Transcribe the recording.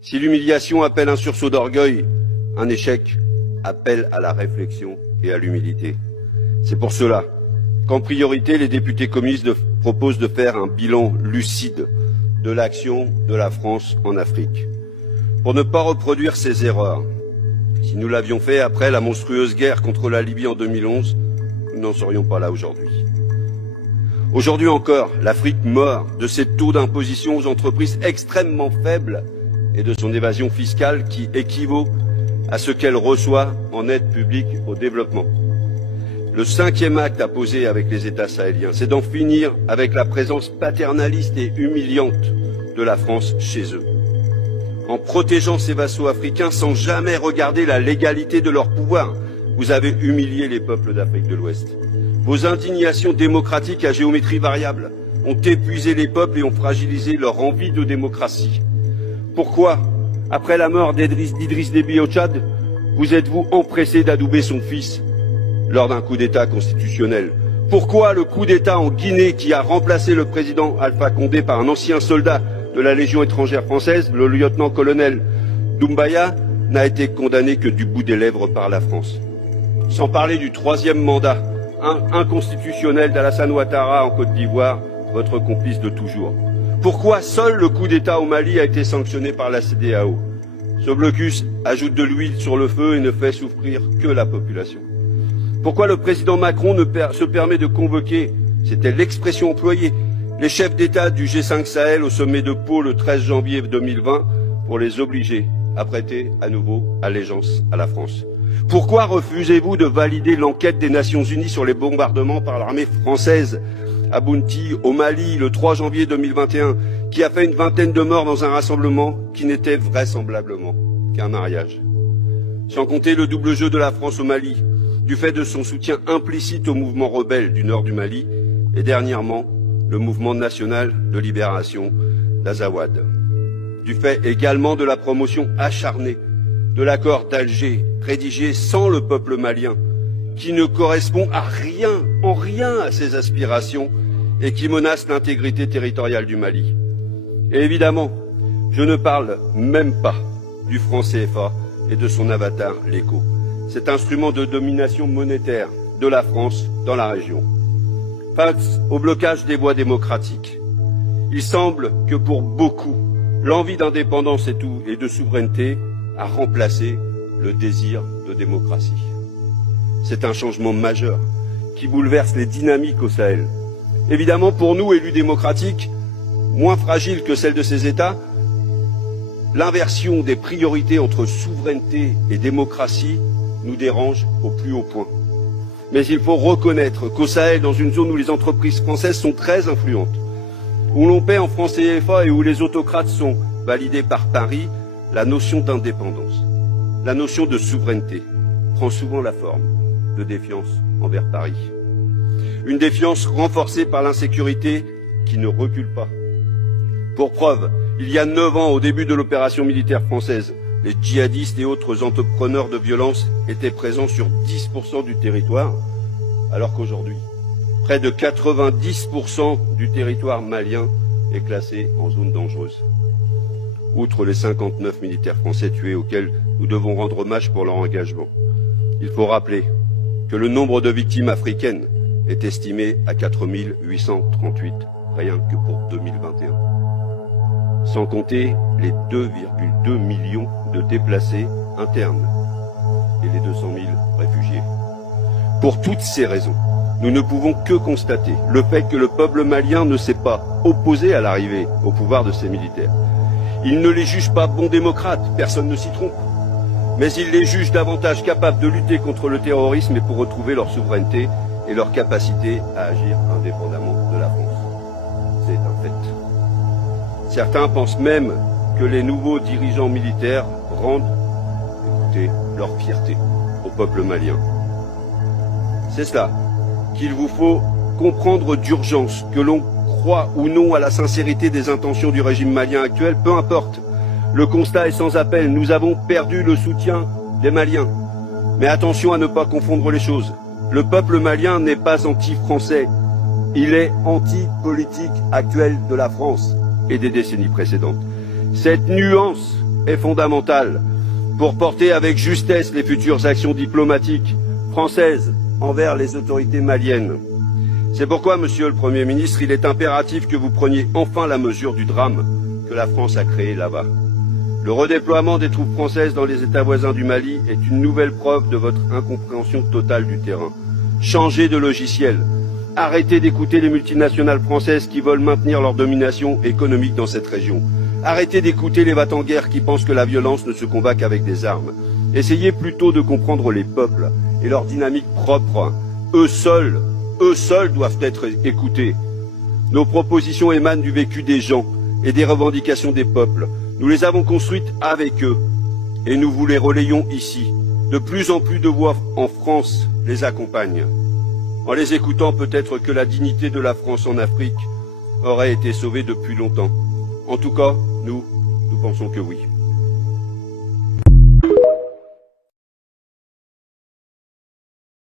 Si l'humiliation appelle un sursaut d'orgueil, un échec appelle à la réflexion et à l'humilité. C'est pour cela qu'en priorité, les députés communistes proposent de faire un bilan lucide de l'action de la France en Afrique. Pour ne pas reproduire ces erreurs, si nous l'avions fait après la monstrueuse guerre contre la Libye en 2011, nous n'en serions pas là aujourd'hui. Aujourd'hui encore, l'Afrique meurt de ses taux d'imposition aux entreprises extrêmement faibles et de son évasion fiscale qui équivaut à ce qu'elle reçoit en aide publique au développement. Le 5e acte à poser avec les États sahéliens, c'est d'en finir avec la présence paternaliste et humiliante de la France chez eux. En protégeant ces vassaux africains sans jamais regarder la légalité de leur pouvoir, vous avez humilié les peuples d'Afrique de l'Ouest. Vos indignations démocratiques à géométrie variable ont épuisé les peuples et ont fragilisé leur envie de démocratie. Pourquoi, après la mort d'Idriss Déby au Tchad, vous êtes-vous empressé d'adouber son fils lors d'un coup d'État constitutionnel? Pourquoi le coup d'État en Guinée qui a remplacé le président Alpha Condé par un ancien soldat de la Légion étrangère française, le lieutenant-colonel Doumbaya, n'a été condamné que du bout des lèvres par la France? Sans parler du 3e mandat inconstitutionnel d'Alassane Ouattara en Côte d'Ivoire, votre complice de toujours. Pourquoi seul le coup d'État au Mali a été sanctionné par la CEDEAO? Ce blocus ajoute de l'huile sur le feu et ne fait souffrir que la population. Pourquoi le président Macron se permet de convoquer, c'était l'expression employée, les chefs d'État du G5 Sahel au sommet de Pau le 13 janvier 2020 pour les obliger à prêter à nouveau allégeance à la France? Pourquoi refusez-vous de valider l'enquête des Nations Unies sur les bombardements par l'armée française à Bounti, au Mali, le 3 janvier 2021, qui a fait une vingtaine de morts dans un rassemblement qui n'était vraisemblablement qu'un mariage? Sans compter le double jeu de la France au Mali, du fait de son soutien implicite au mouvement rebelle du nord du Mali, et dernièrement, le mouvement national de libération d'Azawad. Du fait également de la promotion acharnée de l'accord d'Alger, rédigé sans le peuple malien, qui ne correspond en rien à ses aspirations et qui menace l'intégrité territoriale du Mali. Et évidemment, je ne parle même pas du franc CFA et de son avatar, l'ECO, cet instrument de domination monétaire de la France dans la région. Face au blocage des voies démocratiques, il semble que pour beaucoup, l'envie d'indépendance et de souveraineté a remplacé le désir de démocratie. C'est un changement majeur qui bouleverse les dynamiques au Sahel. Évidemment, pour nous, élus démocratiques, moins fragiles que celles de ces États, l'inversion des priorités entre souveraineté et démocratie nous dérange au plus haut point. Mais il faut reconnaître qu'au Sahel, dans une zone où les entreprises françaises sont très influentes, où l'on paie en francs CFA et où les autocrates sont validés par Paris, la notion d'indépendance, la notion de souveraineté prend souvent la forme de défiance envers Paris. Une défiance renforcée par l'insécurité qui ne recule pas. Pour preuve, il y a 9 ans, au début de l'opération militaire française, les djihadistes et autres entrepreneurs de violence étaient présents sur 10% du territoire, alors qu'aujourd'hui, près de 90% du territoire malien est classé en zone dangereuse. Outre les 59 militaires français tués auxquels nous devons rendre hommage pour leur engagement, il faut rappeler que le nombre de victimes africaines est estimé à 4838, rien que pour 2021. Sans compter les 2,2 millions de déplacés internes et les 200 000 réfugiés. Pour toutes ces raisons, nous ne pouvons que constater le fait que le peuple malien ne s'est pas opposé à l'arrivée au pouvoir de ces militaires. Il ne les juge pas bons démocrates, personne ne s'y trompe, mais il les juge davantage capables de lutter contre le terrorisme et pour retrouver leur souveraineté et leur capacité à agir indépendamment de la France. C'est un fait. Certains pensent même que les nouveaux dirigeants militaires rendent, écoutez, leur fierté au peuple malien. C'est cela qu'il vous faut comprendre d'urgence, que l'on croit ou non à la sincérité des intentions du régime malien actuel, peu importe. Le constat est sans appel, nous avons perdu le soutien des Maliens. Mais attention à ne pas confondre les choses. Le peuple malien n'est pas anti-français, il est anti-politique actuelle de la France et des décennies précédentes. Cette nuance est fondamental pour porter avec justesse les futures actions diplomatiques françaises envers les autorités maliennes. C'est pourquoi, Monsieur le Premier ministre, il est impératif que vous preniez enfin la mesure du drame que la France a créé là-bas. Le redéploiement des troupes françaises dans les États voisins du Mali est une nouvelle preuve de votre incompréhension totale du terrain. Changez de logiciel. Arrêtez d'écouter les multinationales françaises qui veulent maintenir leur domination économique dans cette région. Arrêtez d'écouter les va-t-en-guerre qui pensent que la violence ne se combat qu'avec des armes. Essayez plutôt de comprendre les peuples et leur dynamique propre. Eux seuls doivent être écoutés. Nos propositions émanent du vécu des gens et des revendications des peuples. Nous les avons construites avec eux et nous vous les relayons ici. De plus en plus de voix en France les accompagnent. En les écoutant, peut-être que la dignité de la France en Afrique aurait été sauvée depuis longtemps. En tout cas, nous pensons que oui.